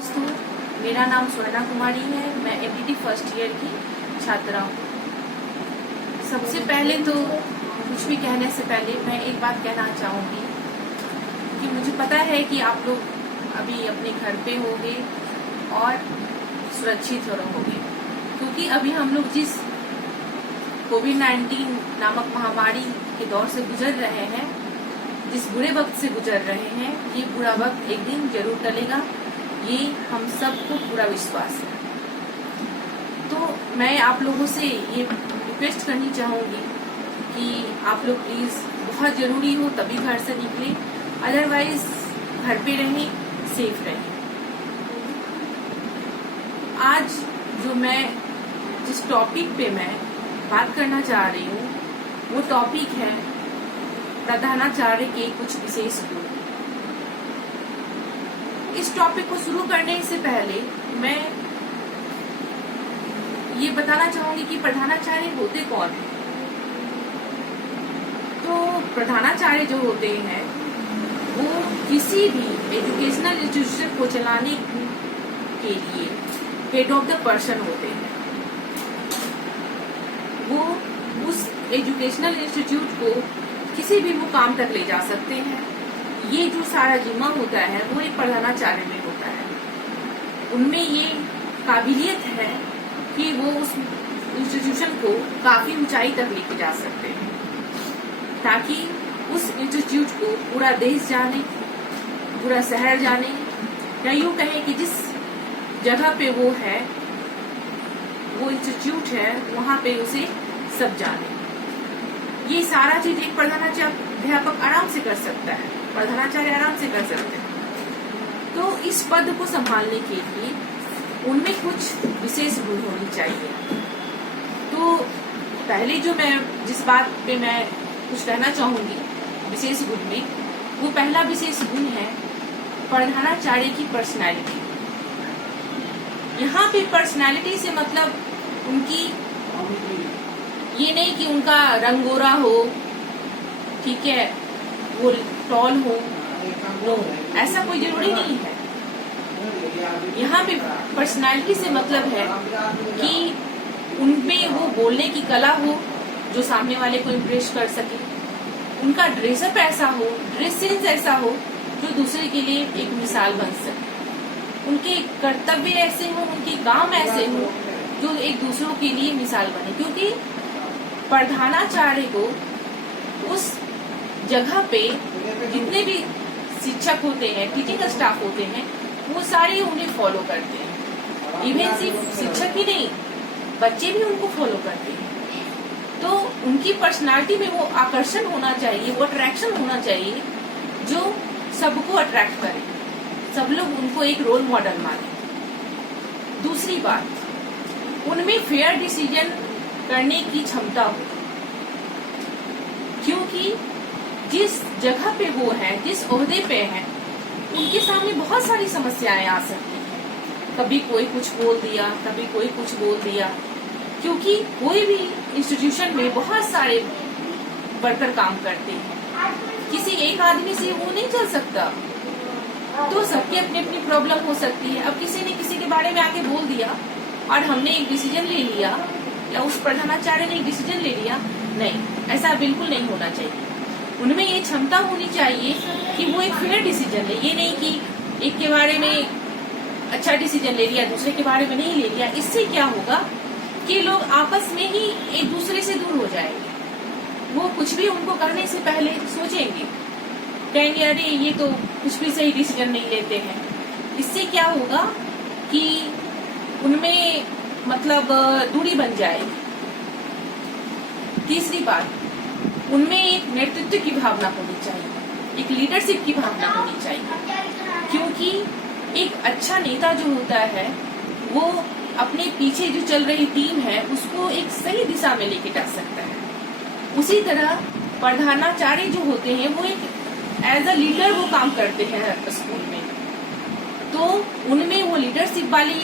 दोस्तों, मेरा नाम स्वर्णा कुमारी है। मैं एमडीटी फर्स्ट ईयर की छात्रा हूँ। सबसे पहले तो कुछ भी कहने से पहले मैं एक बात कहना चाहूँगी कि मुझे पता है कि आप लोग अभी अपने घर पे होंगे और सुरक्षित रहोगे, क्योंकि अभी हम लोग जिस कोविड-19 नामक महामारी के दौर से गुजर रहे हैं, जिस बुरे वक्त से गुजर रहे हैं, ये बुरा वक्त एक दिन जरूर टलेगा, ये हम सबको पूरा विश्वास है। तो मैं आप लोगों से ये रिक्वेस्ट करनी चाहूंगी कि आप लोग प्लीज, बहुत जरूरी हो तभी घर से निकलें, अदरवाइज घर पे रहें, सेफ रहें। आज जो मैं जिस टॉपिक पे मैं बात करना चाह रही हूँ, वो टॉपिक है प्रधानाचार्य के कुछ विशेष गुण। इस टॉपिक को शुरू करने से पहले मैं ये बताना चाहूंगी कि प्रधानाचार्य होते कौन हैं। तो प्रधानाचार्य जो होते हैं वो किसी भी एजुकेशनल इंस्टीट्यूशन को चलाने के लिए हेड ऑफ द पर्सन होते हैं। वो उस एजुकेशनल इंस्टीट्यूट को किसी भी मुकाम तक ले जा सकते हैं। ये जो सारा जिम्मा होता है वो एक प्रधानाचार्य में होता है। उनमें ये काबिलियत है कि वो उस इंस्टीट्यूशन को काफी ऊंचाई तक लेके जा सकते हैं, ताकि उस इंस्टीट्यूट को पूरा देश जाने, पूरा शहर जाने, या यूँ कहें कि जिस जगह पे वो है, वो इंस्टीट्यूट है, वहाँ पे उसे सब जाने। ये सारा चीज एक प्रधानाध्यापक आराम से कर सकता है, प्रधानाचार्य आराम से कर सकते हैं। तो इस पद को संभालने के लिए उनमें कुछ विशेष गुण होनी चाहिए। तो पहले जो मैं जिस बात पे मैं कुछ कहना चाहूंगी विशेष गुण में, वो पहला विशेष गुण है प्रधानाचार्य की पर्सनैलिटी। यहाँ पे पर्सनैलिटी से मतलब उनकी ये नहीं कि उनका रंग गोरा हो, ठीक है, वो टॉल हो, नो, ऐसा कोई जरूरी नहीं है। यहाँ पे पर्सनालिटी से मतलब है कि उनमें वो बोलने की कला हो जो सामने वाले को इम्प्रेस कर सके, उनका ड्रेसअप ऐसा हो, ड्रेस सेंस ऐसा हो जो दूसरे के लिए एक मिसाल बन सके, उनके कर्तव्य ऐसे हो, उनके काम ऐसे हो जो एक दूसरों के लिए मिसाल बने। क्योंकि प्रधानाचार्य को उस जगह पे जितने भी शिक्षक होते हैं, टीचिंग स्टाफ होते हैं, वो सारे उन्हें फॉलो करते हैं। इवन सिर्फ शिक्षक ही नहीं, बच्चे भी उनको फॉलो करते हैं। तो उनकी पर्सनालिटी में वो आकर्षण होना चाहिए, वो अट्रैक्शन होना चाहिए जो सबको अट्रैक्ट करे, सब लोग उनको एक रोल मॉडल माने। दूसरी बात, उनमें फेयर डिसीजन करने की क्षमता हो, क्योंकि जिस जगह पे वो है, जिस ओहदे पे है, उनके सामने बहुत सारी समस्याएं आ सकती हैं। कभी कोई कुछ बोल दिया, कभी कोई कुछ बोल दिया, क्योंकि कोई भी इंस्टीट्यूशन में बहुत सारे वर्कर काम करते हैं, किसी एक आदमी से वो नहीं चल सकता। तो सबकी अपनी अपनी प्रॉब्लम हो सकती है। अब किसी ने किसी के बारे में आके बोल दिया और हमने एक डिसीजन ले लिया, या उस प्रधानाचार्य ने एक डिसीजन ले लिया, नहीं, ऐसा बिल्कुल नहीं होना चाहिए। उनमें ये क्षमता होनी चाहिए कि वो एक फेयर डिसीजन ले। ये नहीं कि एक के बारे में अच्छा डिसीजन ले लिया, दूसरे के बारे में नहीं ले लिया। इससे क्या होगा कि लोग आपस में ही एक दूसरे से दूर हो जाएंगे। वो कुछ भी उनको करने से पहले सोचेंगे, कहेंगे अरे ये तो कुछ भी सही डिसीजन नहीं लेते हैं। इससे क्या होगा कि उनमें मतलब दूरी बन जाएगी। तीसरी बात, उनमें एक नेतृत्व की भावना होनी चाहिए, एक लीडरशिप की भावना होनी चाहिए, क्योंकि एक अच्छा नेता जो होता है वो अपने पीछे जो चल रही टीम है उसको एक सही दिशा में लेके जा सकता है। उसी तरह प्रधानाचार्य जो होते हैं वो एक एज अ लीडर वो काम करते हैं स्कूल में। तो उनमें वो लीडरशिप वाली,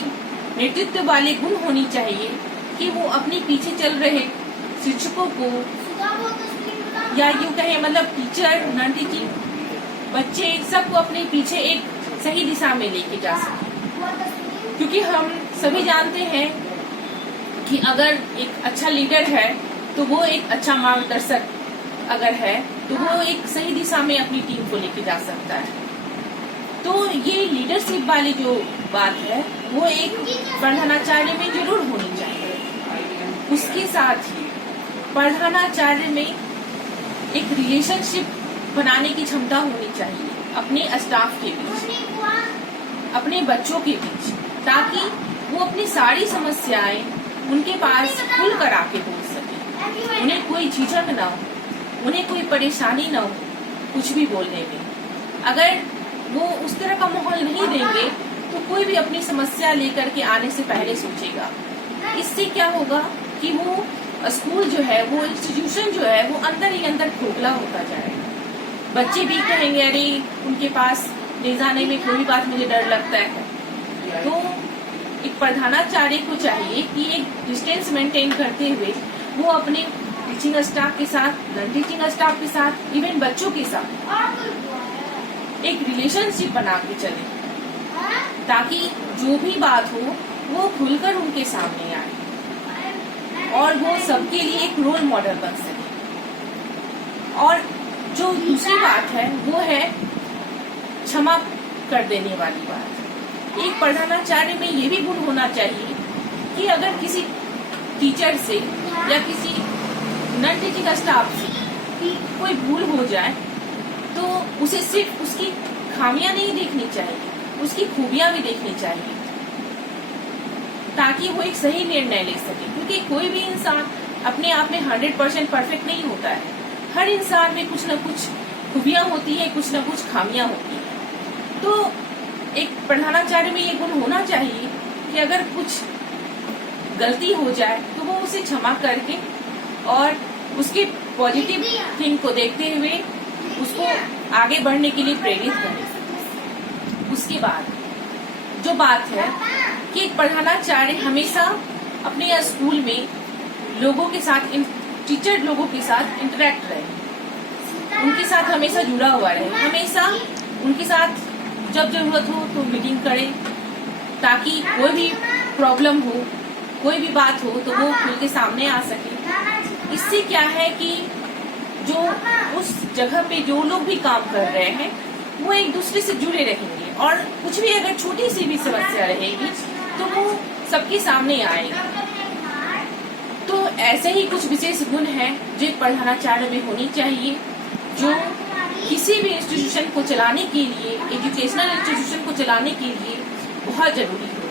नेतृत्व वाले गुण होनी चाहिए कि वो अपने पीछे चल रहे शिक्षकों को, या यूँ कहें मतलब टीचर, नॉन टीचिंग, बच्चे सबको अपने पीछे एक सही दिशा में लेके जा सके। क्योंकि हम सभी जानते हैं कि अगर एक अच्छा लीडर है तो वो एक अच्छा मार्गदर्शक अगर है तो वो एक सही दिशा में अपनी टीम को लेके जा सकता है। तो ये लीडरशिप वाली जो बात है वो एक प्रधानाचार्य में जरूर होनी चाहिए। उसके साथ ही प्रधानाचार्य में एक रिलेशनशिप बनाने की क्षमता होनी चाहिए अपने स्टाफ के बीच, अपने बच्चों के बीच, ताकि वो अपनी सारी समस्याएं उनके पास खुल कर आके बोल सके, उन्हें कोई झिझक ना हो, उन्हें कोई परेशानी ना हो कुछ भी बोलने में। अगर वो उस तरह का माहौल नहीं देंगे तो कोई भी अपनी समस्या लेकर के आने से पहले सोचेगा। इससे क्या होगा कि वो स्कूल जो है, वो इंस्टीट्यूशन जो है, वो अंदर ही अंदर खोखला होता जाएगा। बच्चे भी कहेंगे अरे उनके पास ले जाने में कोई बात मुझे डर लगता है। तो एक प्रधानाचार्य को चाहिए कि एक डिस्टेंस मेंटेन करते हुए वो अपने टीचिंग स्टाफ के साथ, नॉन टीचिंग स्टाफ के साथ, इवन बच्चों के साथ एक रिलेशनशिप बना के चले, ताकि जो भी बात हो वो खुलकर उनके सामने आए और वो सबके लिए एक रोल मॉडल बन सके। और जो दूसरी बात है वो है क्षमा कर देने वाली बात। एक प्रधानाचार्य में ये भी गुण होना चाहिए कि अगर किसी टीचर से या किसी नॉन टीचिंग स्टाफ से कोई भूल हो जाए तो उसे सिर्फ उसकी खामियां नहीं देखनी चाहिए, उसकी खूबियां भी देखनी चाहिए, ताकि वो एक सही निर्णय ले सके। क्योंकि कोई भी इंसान अपने आप में 100% परफेक्ट नहीं होता है। हर इंसान में कुछ न कुछ खूबियां होती है, कुछ न कुछ खामियां होती है। तो एक प्रधानाचार्य में ये गुण होना चाहिए कि अगर कुछ गलती हो जाए तो वो उसे क्षमा करके और उसके पॉजिटिव थिंग को देखते हुए उसको आगे बढ़ने के लिए प्रेरित करें। उसके बाद जो बात है कि एक प्रधानाचार्य हमेशा अपने स्कूल में लोगों के साथ, टीचर लोगों के साथ इंटरेक्ट रहे, उनके साथ हमेशा जुड़ा हुआ रहे, हमेशा उनके साथ जब जरूरत हो तो मीटिंग करे, ताकि कोई भी प्रॉब्लम हो, कोई भी बात हो तो वो खुल के सामने आ सके। इससे क्या है कि जो उस जगह पे जो लोग भी काम कर रहे हैं वो एक दूसरे से जुड़े रहेंगे और कुछ भी अगर छोटी सी भी समस्या रहेगी तो वो सबके सामने आएगी। तो ऐसे ही कुछ विशेष गुण हैं जो प्रधानाचार्य में होनी चाहिए, जो किसी भी इंस्टीट्यूशन को चलाने के लिए, एजुकेशनल इंस्टीट्यूशन को चलाने के लिए बहुत जरूरी है।